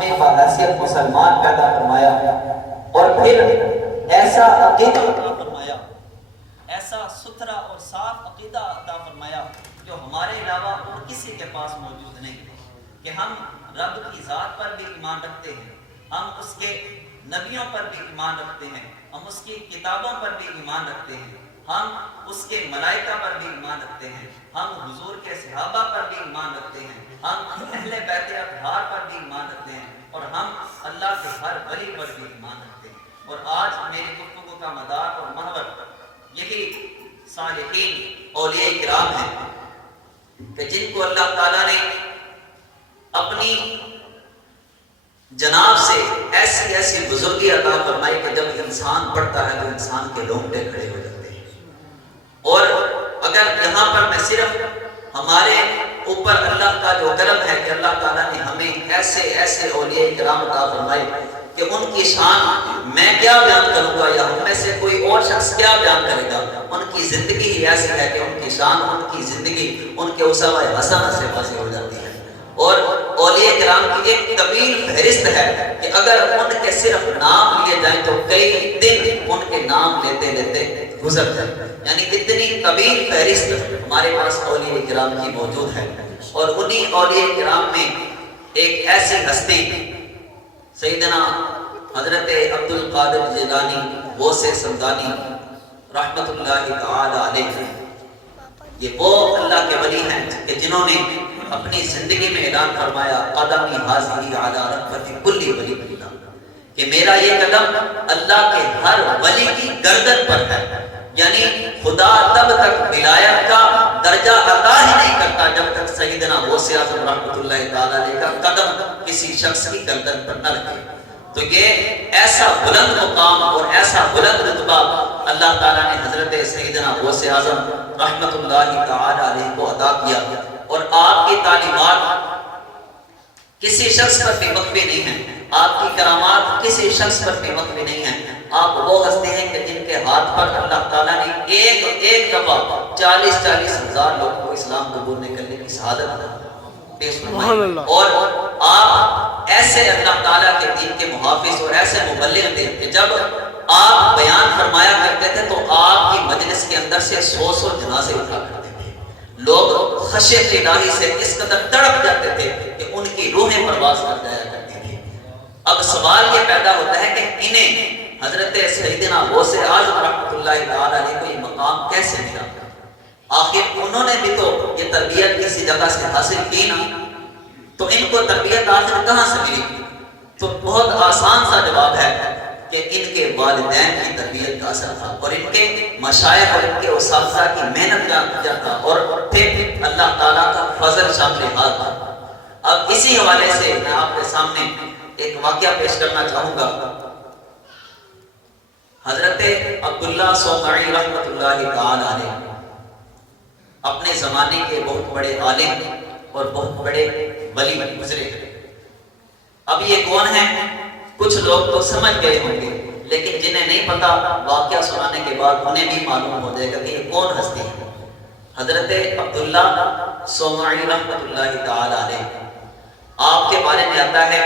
ہمیں بحیثیت مسلمان پیدا فرمایا اور پھر ایسا عقیدہ عطا فرمایا، ایسا ستھرا اور صاف عقیدہ عطا فرمایا جو ہمارے علاوہ اور کسی کے پاس موجود نہیں، کہ ہم رب کی ذات پر بھی ایمان رکھتے ہیں، ہم اس کے نبیوں پر بھی ایمان رکھتے ہیں، ہم اس کی کتابوں پر بھی ایمان رکھتے ہیں، ہم اس کے ملائکہ پر بھی ایمان رکھتے ہیں، ہم حضور کے صحابہ پر بھی ایمان رکھتے ہیں، ہم اہل بیت اطہار پر بھی ایمان رکھتے ہیں، اور ہم اللہ کے ہر ولی پر بھی ایمان رکھتے ہیں۔ اور آج میری گفتگو کا مدار اور محور یہی صالحین اولیاء کرام ہیں کہ جن کو اللہ تعالیٰ نے اپنی جناب سے ایسی ایسی بزرگی عطا فرمائی کہ جب انسان پڑھتا ہے تو انسان کے رونگٹے کھڑے ہو جاتے ہیں۔ اور اگر یہاں پر میں صرف ہمارے اوپر اللہ کا جو کرم ہے کہ اللہ تعالیٰ نے ہمیں ایسے ایسے اولیاء کرام عطا فرمائے کہ ان کی شان میں کیا بیان کروں گا یا ہم میں سے کوئی اور شخص کیا بیان کرے گا، ان کی زندگی ہی ایسی ہے کہ ان کی شان، ان کی زندگی ان کے اسوہ حسنہ سے واضح ہو جاتی ہے۔ اور اولیاء کرام کی ایک طویل فہرست ہے کہ اگر ان کے صرف نام لیے جائیں تو کئی دن ان کے نام لیتے لیتے گزر جائیں، یعنی اتنی طویل فہرست ہمارے پاس اولیاء کرام کی موجود ہے۔ اور انہی اولیاء کرام میں ایک ایسی ہستی سیدنا حضرت عبد القادر جیلانی غوث سمدانی رحمت اللہ تعالی علیہ، یہ وہ اللہ کے ولی ہیں کہ جنہوں نے اپنی زندگی میں اعلان فرمایا قدمی حاضری علی رکبت کل ولی اللہ، کہ میرا یہ قدم اللہ کے ہر ولی کی گردن پر ہے، یعنی خدا تب تک ولایت کا درجہ عطا ہی نہیں کرتا جب تک سیدنا غوث اعظم رحمت اللہ تعالی علیہ کا قدم کسی شخص کی گردن پر نہ رکھے۔ تو یہ ایسا بلند مقام اور ایسا بلند رتبہ اللہ تعالیٰ نے حضرت سیدنا غوث اعظم رحمت اللہ تعالی علیہ کو عطا کیا۔ اور آپ کی تعلیمات کسی شخص پر بھی مخفی نہیں ہیں، آپ کی کرامات کسی شخص پر بھی مخفی نہیں ہیں۔ آپ وہ ہستے ہیں کہ جن کے ہاتھ پر اللہ تعالیٰ نے ایک دفعہ 40,000 لوگ کو اسلام قبول کرنے کی شہادت پیش فرمائی، اور آپ ایسے اللہ تعالیٰ کے دین کے محافظ اور ایسے مبلغ تھے کہ جب آپ بیان فرمایا کرتے تھے تو آپ کی مجلس کے اندر سے 100 جنازے اٹھا کرتے تھے، لوگ خشیت الہی سے اس قدر تڑپ جاتے تھے کہ ان کی روحیں پرواز کر جایا کرتی تھی۔ اب سوال یہ پیدا ہوتا ہے کہ انہیں حضرت سیدنا غوث اعظم رحمت اللہ تعالی علیہ کو یہ مقام کیسے ملا؟ آخر انہوں نے بھی تو یہ تربیت کسی جگہ سے حاصل کی نا، تو ان کو تربیت آخر کہاں سے ملی؟ تو بہت آسان سا جواب ہے کہ ان کے والدین کی تربیت کا اثر تھا، اور ان کے مشائخ اور ان کے اساتذہ کی محنت کا تھا، اور پھر اللہ تعالیٰ کا فضل شامل حال تھا۔ اب اسی حوالے سے میں آپ کے سامنے ایک واقعہ پیش کرنا چاہوں گا۔ حضرت عبداللہ صومعی رحمت اللہ تعالی علیہ اپنے زمانے کے بہت بڑے عالم اور بہت بڑے ولی گزرے۔ اب یہ کون ہیں؟ کچھ لوگ تو سمجھ گئے ہوں گے، لیکن جنہیں نہیں پتا واقعہ سنانے کے بعد انہیں بھی معلوم ہو جائے گا کہ یہ کون ہستی ہے۔ حضرت عبداللہ صومعی رحمت اللہ تعالی علیہ، آپ کے بارے میں آتا ہے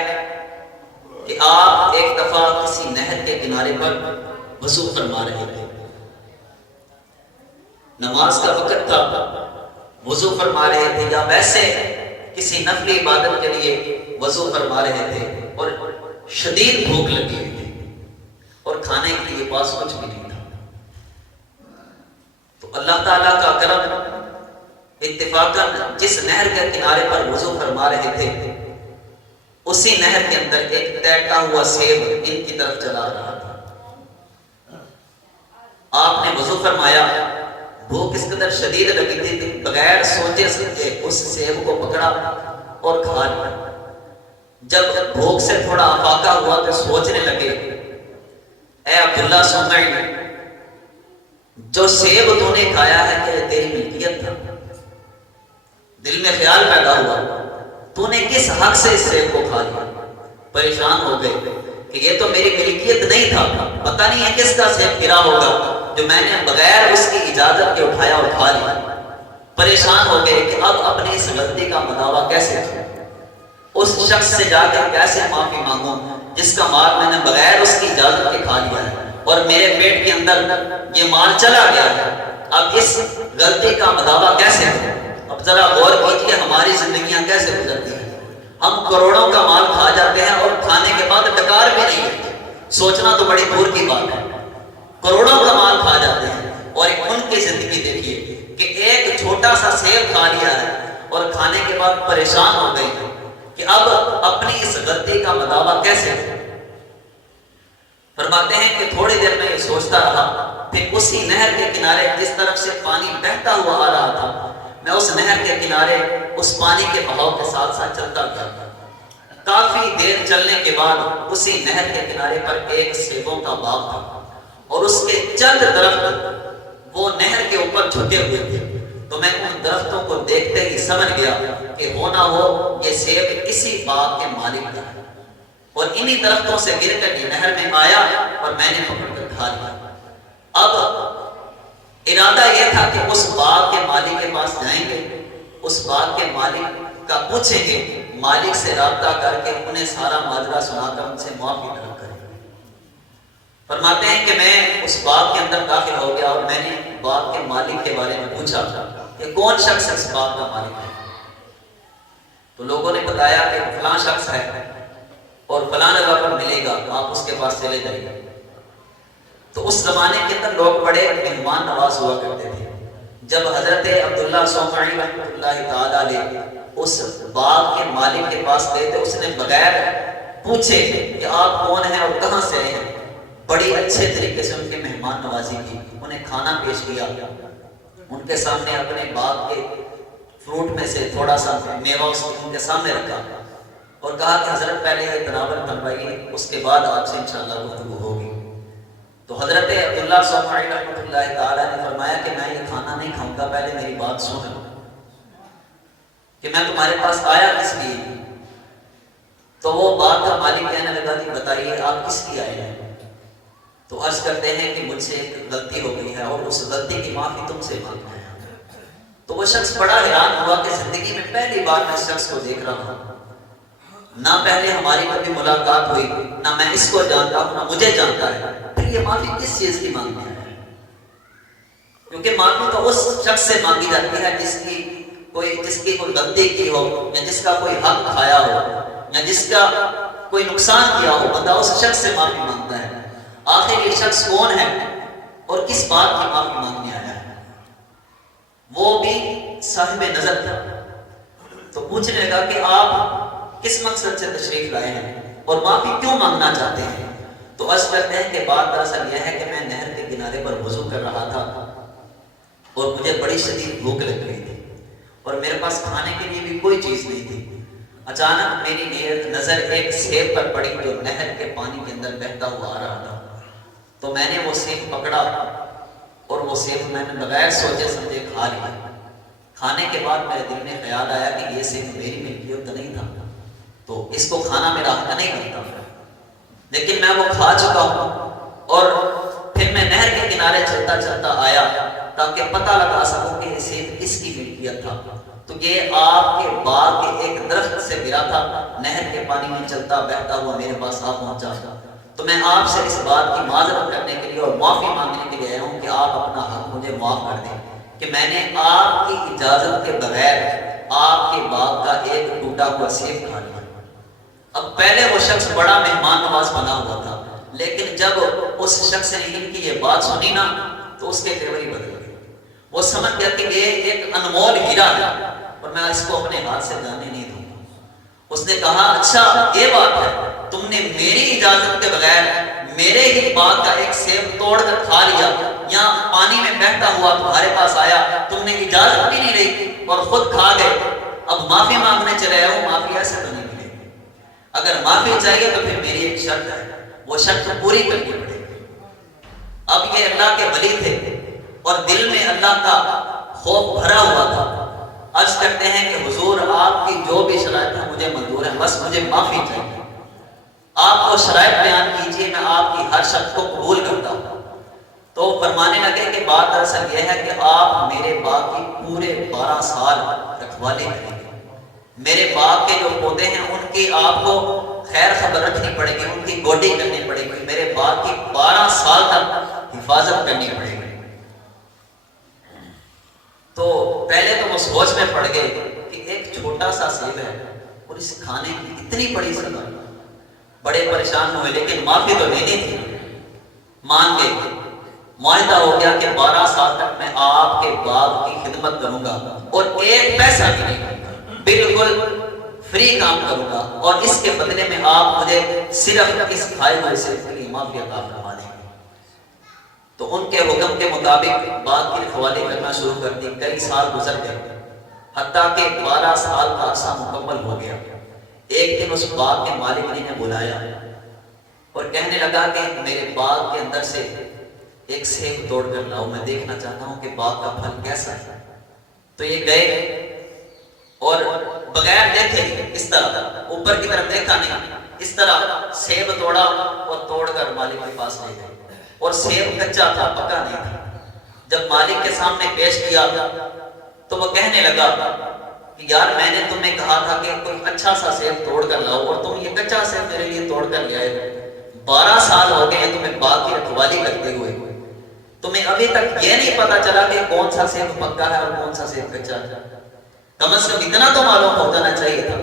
کہ آپ ایک دفعہ کسی نہر کے کنارے پر وضو فرما رہے تھے، نماز کا وقت تھا، وضو فرما رہے تھے یا ویسے کسی نفلی عبادت کے لیے وضو فرما رہے تھے، اور شدید بھوک لگی ہوئی تھی اور کھانے کے لیے پاس کچھ بھی نہیں تھا۔ تو اللہ تعالیٰ کا کرم، اتفاقاً جس نہر کے کنارے پر وضو فرما رہے تھے اسی نہر کے اندر ایک تیرتا ہوا سیب ان کی طرف چلا رہا تھا۔ آپ نے وضو فرمایا، بھوک اس قدر شدید لگی تھی کہ بغیر سوچے سمجھے اس سیب کو پکڑا اور کھا لیا۔ جب بھوک سے تھوڑا افاقہ ہوا تو سوچنے لگے، اے عبداللہ صومعی، جو سیب تو نے کھایا ہے کہ تیری ملکیت تھا؟ دل میں خیال پیدا ہوا، تو نے کس حق سے اس سیب کو کھا لیا؟ پریشان ہو گئے کہ یہ تو میری ملکیت نہیں تھا، پتہ نہیں ہے کس کا سیب گرا ہوگا جو میں نے بغیر اس کی اجازت کے اٹھایا اور کھا لیا۔ پریشان ہو گئے کہ اب اپنی اس غلطی کا مداوع کیسے کروں۔ اس شخص سے جا کے کیسے معافی مانگوں جس کا مال میں نے بغیر اس کی اجازت کے کھا لیا ہے اور میرے پیٹ کے اندر یہ مال چلا گیا ہے، اب اس غلطی کا مداوع کیسے ہو؟ اب ذرا غور کیجیے ہماری زندگیاں کیسے گزرتی ہیں۔ ہم کروڑوں کا مال کھا جاتے ہیں اور کھانے کے بعد ڈکار بھی نہیں ہوتی، سوچنا تو بڑی دور کی بات ہے۔ کروڑوں کا مال کھا جاتے ہیں اور ان کی زندگی دیکھیے کہ ایک چھوٹا سا سیب کھا لیا ہے اور کھانے کے بعد پریشان ہو گئے ہیں کہ اب اپنی اس غلطی کا مداوع کیسے ہو۔ فرماتے ہیں کہ تھوڑی دیر میں یہ سوچتا رہا، پھر اسی نہر کے کنارے جس طرف سے پانی بہتا ہوا آ رہا تھا، میں اس نہر کے کنارے اس پانی کے بہاؤ کے ساتھ ساتھ چلتا گیا۔ کافی دیر چلنے کے بعد اسی نہر کے کنارے پر ایک سیبوں کا باغ تھا اور اس کے چند درخت وہ نہر کے اوپر جھکے ہوئے تھے، تو میں ان درختوں کو دیکھتے ہی سمجھ گیا کہ ہونا ہو یہ سیب اسی باغ کے مالک کا ہے، اور انہی درختوں سے گر کر یہ نہر میں آیا اور میں نے پکڑ کر کھا لیا۔ اب ارادہ یہ تھا کہ اس باغ کے مالک کے پاس جائیں گے، اس باغ کے مالک کا پوچھیں گے، مالک سے رابطہ کر کے انہیں سارا ماجرا سنا کر ان سے معافی طلب کریں گے۔ فرماتے ہیں کہ میں اس باغ کے اندر داخل ہو گیا اور میں نے باغ کے مالک کے بارے میں پوچھا کہ کون شخص اس باغ کا مالک ہے؟ تو لوگوں نے بتایا کہ فلاں شخص ہے اور فلاں جگہ پر ملے گا، آپ اس کے پاس چلے جائیے۔ تو اس زمانے کے اندر لوگ بڑے مہمان نواز ہوا کرتے تھے۔ جب حضرت عبداللہ صومعی رحمۃ اللہ تعالی علیہ اس باغ کے مالک کے پاس گئے تو اس نے بغیر پوچھے کہ آپ کون ہیں اور کہاں سے آئے ہیں، بڑی اچھے طریقے سے ان کی مہمان نوازی کی، انہیں کھانا پیش کیا، ان کے سامنے اپنے باغ کے فروٹ میں سے تھوڑا سا میوہ ان کے سامنے رکھا اور کہا کہ حضرت پہلے یہ تناول بنوائیے، اس کے بعد آپ سے انشاءاللہ گفتگو ہوگی۔ تو حضرت عبداللہ صومعی رحمۃ اللہ تعالی نے فرمایا کہ میں یہ کھانا نہیں کھاؤں گا، پہلے میری بات سن کہ میں تمہارے پاس آیا کس لیے۔ تو وہ باغ کا مالک کہنے لگا کہ بتائیے آپ کس لیے آئے ہیں؟ تو عرض کرتے ہیں کہ مجھ سے ایک غلطی ہو گئی ہے اور اس غلطی کی معافی تم سے مانگنا ہے۔ تو وہ شخص بڑا حیران ہوا کہ زندگی میں پہلی بار میں اس شخص کو دیکھ رہا ہوں، نہ پہلے ہماری کبھی ملاقات ہوئی، نہ میں اس کو جانتا ہوں نہ مجھے جانتا ہے، پھر یہ معافی کس چیز کی مانگنی ہے؟ کیونکہ معافی تو اس شخص سے مانگی جاتی ہے جس کی کوئی غلطی کی ہو یا جس کا کوئی حق کھایا ہو یا جس کا کوئی نقصان کیا ہو، بندہ اس شخص سے معافی مانگتا ہے۔ آخر یہ شخص کون ہے اور کس بات کی معافی مانگنے آیا ہے؟ وہ بھی صاحب نظر تھا، تو پوچھنے لگا کہ آپ کس مقصد سے تشریف لائے ہیں اور معافی کیوں مانگنا چاہتے ہیں؟ تو عرض کرتے ہیں کہ بات دراصل یہ ہے کہ میں نہر کے کنارے پر وضو کر رہا تھا اور مجھے بڑی شدید بھوک لگ رہی تھی اور میرے پاس کھانے کے لیے بھی کوئی چیز نہیں تھی۔ اچانک میری نظر ایک سیب پر پڑی جو نہر کے پانی کے اندر بہتا ہوا آ رہا تھا، تو میں نے وہ سیب پکڑا اور وہ سیب میں نے بغیر سوچے سمجھے کھا لیا۔ کھانے کے بعد میرے دل میں خیال آیا کہ یہ سیب میری ملکیت نہیں تھا، تو اس کو کھانا میرا حق نہیں بنتا، لیکن میں وہ کھا چکا ہوں۔ اور پھر میں نہر کے کنارے چلتا چلتا آیا تاکہ پتہ لگا سکوں کہ یہ سیب کس کی ملکیت تھا۔ تو یہ آپ کے باغ کے ایک درخت سے گرا تھا، نہر کے پانی میں چلتا بہتا ہوا میرے پاس آ پہنچا۔ تو میں آپ سے اس بات کی معذرت کرنے کے لیے اور معافی مانگنے کے لیے آیا ہوں کہ آپ اپنا حق مجھے معاف کر دیں کہ میں نے آپ کی اجازت کے بغیر آپ کے باغ کا ایک ٹوٹا ہوا سیب کھا لیا۔ اب پہلے وہ شخص بڑا مہمان نواز بنا ہوا تھا، لیکن جب اس شخص نے ان کی یہ بات سنی نا تو اس کے تیور ہی بدل گئے۔ وہ سمجھ گیا کہ یہ ایک انمول ہیرا ہے اور میں اس کو اپنے ہاتھ سے جانے نہیں دوں گا۔ اس نے کہا اچھا یہ بات ہے، تم نے میری اجازت کے بغیر میرے ہی باغ کا ایک سیب توڑ کر کھا لیا، یا پانی میں بہتا ہوا تمہارے پاس آیا، تم نے اجازت بھی نہیں لی اور خود کھا گئے، اب معافی مانگنے چلے آئے ہو، معافی ایسے تو نہیں ملے گی۔ اگر معافی چاہیے تو پھر میری ایک شرط ہے، وہ شرط پوری کرنی پڑے گی۔ اب یہ اللہ کے ولی تھے اور دل میں اللہ کا خوف بھرا ہوا تھا۔ عرض کرتے ہیں کہ حضور آپ کی جو بھی شرائط ہے مجھے منظور ہے، بس مجھے معافی چاہیے، آپ کو شرائط بیان کیجئے، میں آپ کی ہر شرط کو قبول کرتا ہوں۔ تو فرمانے لگے کہ بات دراصل یہ ہے کہ آپ میرے باغ کی پورے 12 سال رکھوالی کریں گے، میرے باغ کے جو پودے ہیں ان کی آپ کو خیر خبر رکھنی پڑے گی، ان کی گوڈی کرنی پڑے گی، میرے باغ کی 12 سال تک حفاظت کرنی پڑے گی۔ تو پہلے تو وہ سوچ میں پڑ گئے کہ ایک چھوٹا سا سیب ہے اور اس کھانے کی اتنی بڑی سزا، بڑے پریشان ہوئے، لیکن معافی تو لینی تھی، مان گئے۔ معاہدہ ہو گیا کہ 12 سال تک میں آپ کے باغ کی خدمت کروں گا اور ایک پیسہ بھی نہیں، بالکل فری کام کروں گا، اور اس کے بدلے میں آپ مجھے صرف اس کھائے ہوئے سیب کی معافی عطا فرما دیں۔ تو ان کے حکم کے مطابق باغ کی رکھوالی کرنا شروع کر دی۔ کئی سال گزر گئے، حتیٰ کہ 12 سال کا عرصہ مکمل ہو گیا۔ ایک دن اس باغ کے مالک نے بلایا اور کہنے لگا کہ میرے باغ کے اندر سے ایک سیب توڑ کر لاؤ، میں دیکھنا چاہتا ہوں کہ باغ کا پھل کیسا ہے۔ تو یہ گئے اور بغیر دیکھے اس طرح اوپر کی طرف دیکھا نہیں، اس طرح سیب توڑا اور توڑ کر مالک کے پاس لے گئے، اور سیب کچا تھا، پکا نہیں تھا۔ جب مالک کے سامنے پیش کیا تو وہ کہنے لگا کہ یار میں نے تمہیں کہا تھا کہ کوئی اچھا سا سیب توڑ کر لاؤ اور تم یہ کچا سیب میرے لیے توڑ کر لے آئے۔ 12 سال ہو گئے ہیں تمہیں باغ کی رکھوالی کرتے ہوئے، تمہیں ابھی تک یہ نہیں پتا چلا کہ کون سا سیب پکا ہے اور کون سا سیب کچا ہے، کم از کم اتنا تو معلوم ہو جانا چاہیے تھا۔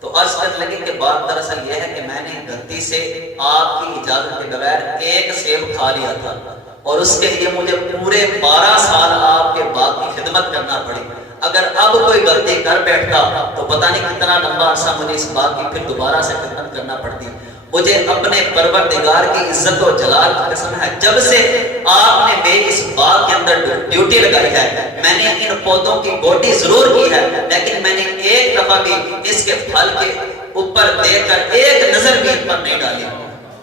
تو عرض کرنے لگے کہ بات دراصل یہ ہے کہ میں نے غلطی سے آپ کی اجازت کے بغیر ایک سیب کھا لیا تھا، اور اس کے لیے مجھے پورے 12 سال آپ کے باغ کی خدمت کرنا پڑی۔ اگر اب کوئی غلطی کر بیٹھتا تو پتہ نہیں کتنا لمبا عرصہ مجھے اس باغ کی پھر دوبارہ سے خدمت کرنا پڑتی۔ مجھے اپنے پروردگار کی عزت و جلال کی قسم ہے، جب سے آپ نے میری اس باغ کے اندر ڈیوٹی لگائی ہے، میں نے ان پودوں کی گوڈی ضرور کی ہے، لیکن میں نے ایک دفعہ بھی اس کے پھل کے اوپر دیکھ کر ایک نظر بھی ان پر نہیں ڈالی،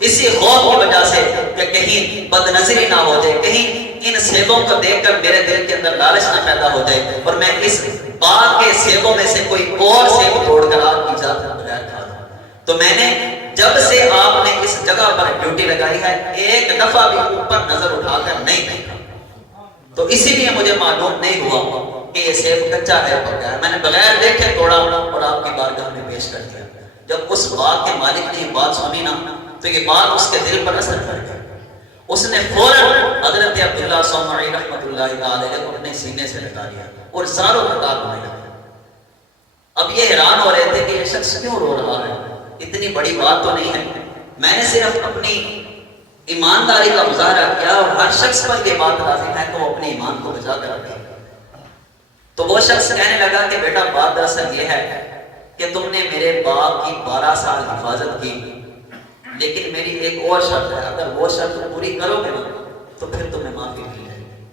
اسی خوف کی وجہ سے کہ کہیں بد نظری نہ ہو جائے، کہیں ان سیبوں کو دیکھ کر میرے دل کے اندر لالچ نہ پیدا ہو جائے اور میں اس باغ کے سیبوں میں سے کوئی اور سیب توڑ کر آپ کی اجازت کے بغیر کھا لوں۔ تو میں نے جب سے آپ نے اس جگہ پر ڈیوٹی لگائی ہے ایک دفعہ بھی اوپر نظر اٹھا کر نہیں دیکھا، تو اسی لیے مجھے معلوم نہیں ہوا کہ یہ سیب کچا ہے پکا ہے۔ میں نے بغیر دیکھے توڑا اور آپ کی بارگاہ میں پیش کر دیا۔ جب اس باغ کے مالک نے یہ بات سنی نا تو یہ بات اس کے دل پر اثر کر گئی۔ اس نے فوراً حضرت عبداللہ صومعی رحمۃ اللہ تعالی علیہ کو اپنے سینے سے لگا لیا اور زاروں قطار ہونے لگا۔ اب یہ حیران ہو رہے تھے کہ یہ شخص کیوں رو رہا ہے، اتنی بڑی بات تو نہیں ہے، میں نے صرف اپنی ایمانداری کا مظاہرہ کیا اور ہر شخص پر یہ بات لازم ہے تو اپنے ایمان کو بچا کر رکھے۔ تو وہ شخص کہنے لگا کہ بیٹا بات دراصل یہ ہے کہ تم نے میرے باغ کی 12 سال حفاظت کی، لیکن میری ایک اور شرط ہے، اگر وہ شرط پوری کرو گے نا تو پھر تمہیں معافی مل جائے گی۔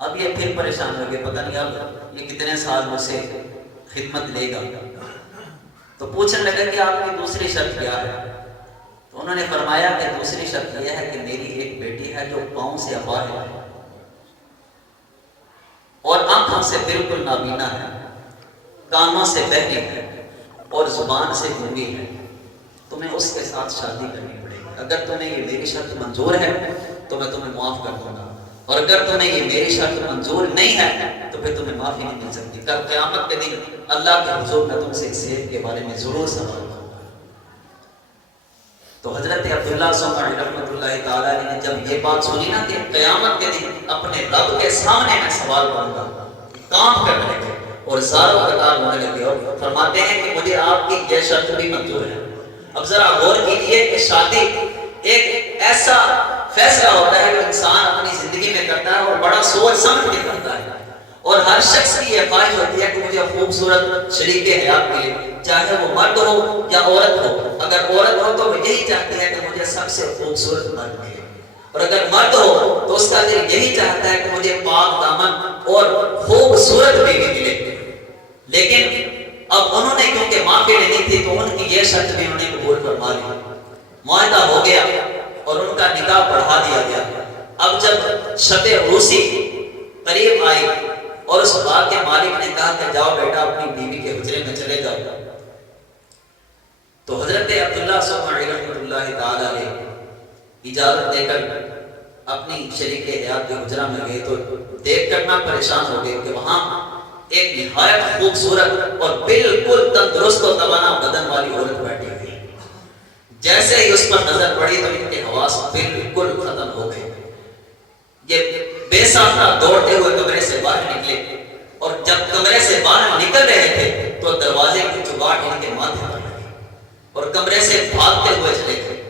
اب یہ پھر پریشان ہو گئے، پتہ نہیں اب یہ کتنے سال مجھ سے خدمت لے گا۔ تو پوچھنے لگا کہ آپ کی دوسری شرط کیا ہے؟ تو انہوں نے فرمایا کہ دوسری شرط یہ ہے کہ میری ایک بیٹی ہے جو پاؤں سے اپاہج ہے اور آنکھوں سے بالکل نابینا ہے، کانوں سے بہری ہے اور زبان سے گونگی ہے، تمہیں اس کے ساتھ شادی کرنی پڑے گی۔ اگر تمہیں یہ میری شرط منظور ہے تو میں تمہیں معاف کر دوں گا، اور اگر تمہیں یہ میری شرط منظور نہیں ہے تو پھر تمہیں معافی نہیں مل سکتی۔ کل قیامت کے دن اللہ کے حضور میں تم سے اس سیب کے بارے میں ضرور سوال کروں گا۔ تو حضرت عبداللہ صومعی رحمۃ اللہ تعالیٰ نے جب یہ بات سنی نا کہ قیامت کے دن اپنے رب کے سامنے میں سوال کروں گا، کام کرنے لگے اور زاروں قطار ہونے لگے اور فرماتے ہیں کہ مجھے آپ کی یہ شرط بھی منظور ہے۔ اب ذرا غور کیجئے کہ شادی ایک ایسا فیصلہ ہوتا ہے جو انسان اپنی زندگی میں کرتا ہے اور بڑا سوچ سمجھ کے کرتا ہے، اور ہر شخص کی یہ خواہش ہوتی ہے کہ مجھے خوبصورت شریک حیات ملے، چاہے وہ مرد ہو یا عورت ہو۔ اگر عورت ہو تو وہ یہی چاہتی ہے کہ مجھے سب سے خوبصورت مرد ملے، اور اگر مرد ہو تو اس کا دل یہی چاہتا ہے کہ مجھے پاک دامن اور خوبصورت بیوی ملے۔ لیکن اب انہوں نے کیونکہ معافی لینی تھی تو ان کی یہ شرط بھی انہوں نے قبول فرما لی، معاہدہ ہو گیا اور ان کا نکاح پڑھا دیا گیا۔ اب جب شب عروسی قریب آئی اور اس باغ کے مالک نے کہا کہ جاؤ بیٹا اپنی بیوی کے حجرے میں چلے جاؤ، تو حضرت عبداللہ صومعی رحمۃ اللہ تعالی علیہ اجازت دے کر اپنی شریک حیات کے حجرہ میں گئے تو دیکھ کر نہ پریشان ہو گئے کہ وہاں ایک نہایت خوبصورت اور بالکل تندرست و توانا بدن والی عورت بیٹھی ہوئی. جیسے ہی اس پر نظر پڑی تو ان کے حواس بالکل ختم ہو گئے. یہ بے ساختہ دوڑتے ہوئے کمرے سے باہر نکلے اور جب کمرے سے باہر نکل رہے تھے تو دروازے کی چوگاٹ ان کے ماتھے پر لگی اور کمرے سے بھاگتے ہوئے چلے گئے.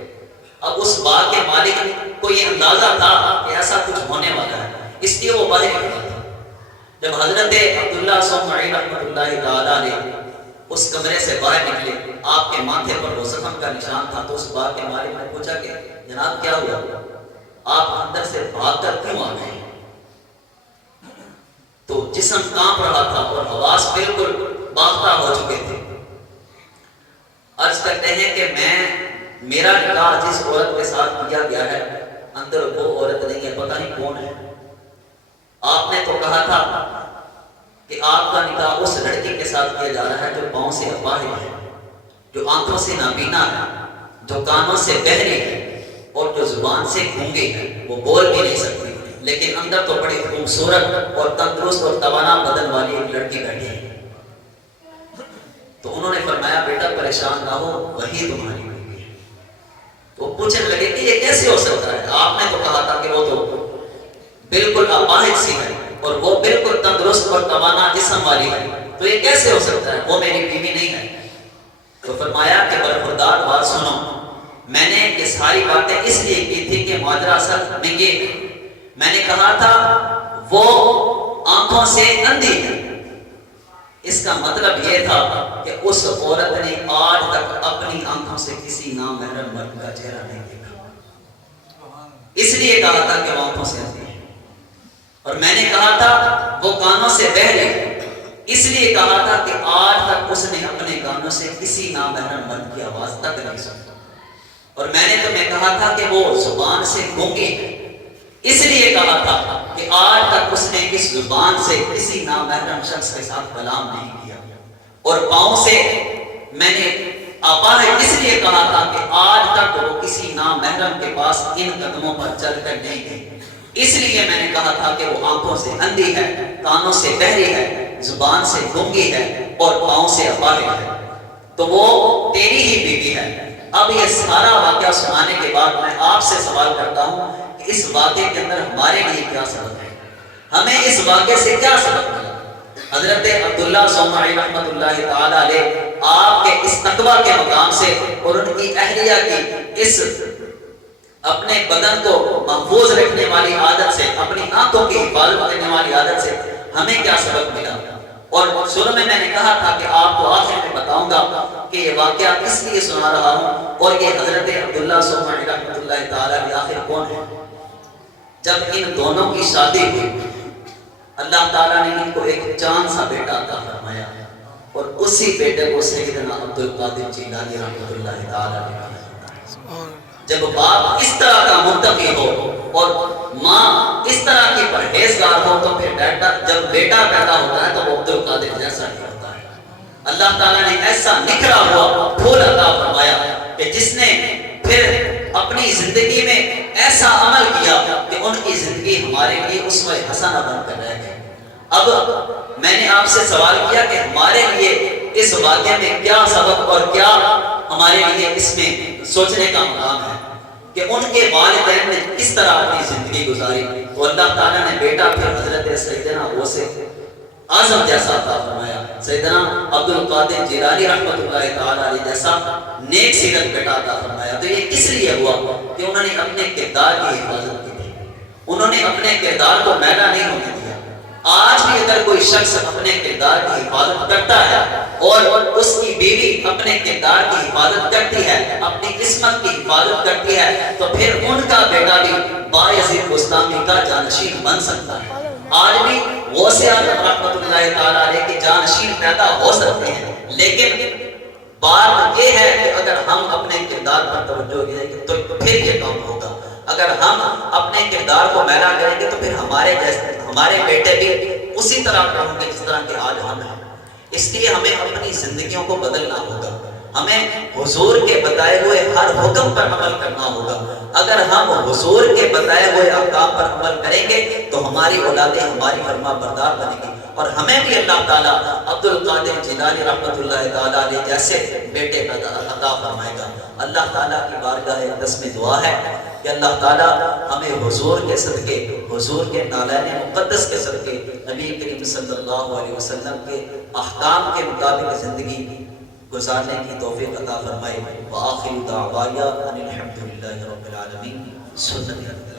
اب اس باغ کے مالک کو یہ اندازہ تھا کہ ایسا کچھ ہونے والا ہے، اس لیے وہ باہر نکلا تھا. جب حضرت عبداللہ صومعی رحمۃ اللہ تعالی علیہ اس کمرے سے باہر نکلے، آپ کے ماتھے پر وہ زخم کا نشان تھا. تو اس باغ کے مالک نے پوچھا کہ جناب کیا ہوا، آپ اندر سے بھاگ کر کیوں آ گئے؟ تو جسم کانپ رہا تھا اور حواس بالکل باختہ ہو چکے تھے. عرض کرتے ہیں کہ میرا نکاح جس عورت کے ساتھ کیا گیا ہے اندر وہ عورت نہیں ہے، پتہ نہیں کون ہے. آپ نے تو کہا تھا کہ آپ کا نکاح اس لڑکی کے ساتھ کیا جا رہا ہے جو پاؤں سے اپاہج ہے، جو آنکھوں سے نابینا ہے، جو کانوں سے بہری ہے اور جو زبان سے گونگی ہے. وہ بول بھی نہیں سکتی لیکن اندر تو بڑی خوبصورت اور تندرست اور توانا بدن والی ایک لڑکی بیٹھی ہے. تو انہوں نے فرمایا بیٹا پریشان نہ ہو، وہی تمہاری بیوی ہے. تو پوچھنے لگے کہ یہ کیسے ہو سکتا ہے، آپ نے تو کہا تھا کہ وہ تو بالکل اپاہج سی ہے اور وہ بالکل تندرست اور توانا جسم والی ہے، تو یہ کیسے ہو سکتا ہے، وہ میری بیوی نہیں ہے. تو فرمایا کہ برخوردار بات سنو، میں نے یہ ساری باتیں اس لیے کی تھی کہ ماجرا اصل میں یہ، میں نے کہا تھا وہ آنکھوں سے اندھی ہے. اس کا مطلب یہ تھا کہ اس عورت نے آج تک اپنی آنکھوں سے کسی نامحرم مرد کا چہرہ نہیں دیکھا، اس لیے کہا تھا کہ وہ آنکھوں سے اندھی ہے. اور میں نے کہا تھا وہ کانوں سے بہرے ہے، اس لیے کہا تھا کہ آج تک اس نے اپنے کانوں سے کسی نامحرم مرد کی آواز تک نہیں سنی. اور میں نے تمہیں کہا تھا کہ وہ زبان سے گونگی ہے، اس لیے کہا تھا کہ آج تک اس نے اس زبان سے کسی نامحرم شخص کے ساتھ کلام نہیں کیا. اور پاؤں سے میں نے اپاہج اس لیے کہا تھا کہ آج تک وہ کسی نامحرم کے پاس ان قدموں پر چل کر نہیں گئی. اس لیے میں نے کہا تھا کہ وہ آنکھوں سے اندھی ہے، کانوں سے بہری ہے، زبان سے گونگی ہے اور پاؤں سے اپاہج ہے، تو وہ تیری ہی بیوی ہے. اب یہ سارا واقعہ سنانے کے بعد میں آپ سے سوال کرتا ہوں کہ اس واقعے کے اندر ہمارے لیے کیا سبق ہے، ہمیں اس واقعے سے کیا سبق ملا؟ حضرت عبداللہ صومعی رحمۃ اللہ تعالی علیہ آپ کے اس تقویٰ کے مقام سے اور ان کی اہلیہ کی اس اپنے بدن کو محفوظ رکھنے والی عادت سے، اپنی آنکھوں کی حفاظت کرنے والی عادت سے ہمیں کیا سبق ملا؟ اور شروع میں نے کہا تھا کہ آپ کو آخر میں بتاؤں گا کہ یہ واقعہ اس لیے سنا رہا ہوں اور یہ حضرت عبداللہ صومعی رحمۃ اللہ تعالی علیہ آخر کون ہے. جب ان دونوں کی شادی ہوئی اللہ تعالیٰ نے ان کو ایک چاند سا بیٹا عطا فرمایا اور اسی بیٹے کو سیدنا عبد القادر جیلانی رحمۃ اللہ تعالی علیہ کہا جاتا ہے. جب باپ اس طرح کا منتقی ہو اور ماں اس طرح کی پرہیزگار ہو تو پھر جب بیٹا پیدا ہوتا ہے تو وہ عبد القادر جیسا ہی ہوتا ہے. اللہ تعالیٰ نے ایسا نکھرا ہوا پھول عطا فرمایا کہ جس نے پھر اپنی زندگی میں ایسا عمل کیا کہ ان کی زندگی ہمارے لیے اسوہ حسنہ بن کر رہ گئی. اب میں نے آپ سے سوال کیا کہ ہمارے لیے اس واقعے میں کیا سبق اور کیا ہمارے لیے اس میں سوچنے کا مقام ہے کہ ان کے والدین نے کس طرح اپنی زندگی گزاری. تو اللہ تعالیٰ نے بیٹا پھر حضرت سیدنا غوث اعظم جیسا عطا فرمایا، سیدنا عبد القادر جیلانی رحمۃ اللہ تعالی علیہ جیسا نیک سیرت بیٹا عطا فرمایا. تو یہ کس لیے ہوا کہ انہوں نے اپنے کردار کی حفاظت کی تھی، انہوں نے اپنے کردار کو میلا نہیں ہونے دیا. آج بھی اگر کوئی شخص اپنے کردار کی حفاظت کرتا ہے اور اس کی بیوی اپنے کردار کی حفاظت کرتی ہے، اپنی عصمت کی حفاظت کرتی ہے، تو پھر ان کا بیٹا بھی بایزید بستامی کا جانشین بن سکتا ہے. آج بھی غوث اعظم رحمۃ اللہ تعالی علیہ کے جانشین پیدا ہو سکتے ہیں، لیکن بات یہ ہے کہ اگر ہم اپنے کردار پر توجہ دیں گے تو پھر یہ کام ہوگا. اگر ہم اپنے کردار کو میلا کریں گے تو پھر ہمارے بیٹے بھی اسی طرح کے ہوں گے جس طرح کے آج ہم ہیں. اس لیے ہمیں اپنی زندگیوں کو بدلنا ہوگا، ہمیں حضور کے بتائے ہوئے ہر حکم پر عمل کرنا ہوگا. اگر ہم حضور کے بتائے ہوئے احکام پر عمل کریں گے تو ہماری اولادیں ہماری فرما بردار بنے گی. اور ہمیں بھی اللہ تعالیٰ عبد القادر جیلانی رحمۃ اللہ تعالیٰ علیہ جیسے بیٹے عطا فرمائے گا۔ اللہ تعالیٰ کی بارگاہ اقدس میں دعا ہے کہ اللہ تعالیٰ ہمیں حضور کے صدقے، حضور کے نالین مقدس کے صدقے، نبی کریم صلی اللہ علیہ وسلم کے احکام کے مطابق زندگی گزارنے کی توفیق عطا فرمائے۔ وآخر دعوانا ان الحمد للہ رب العالمین۔ سنت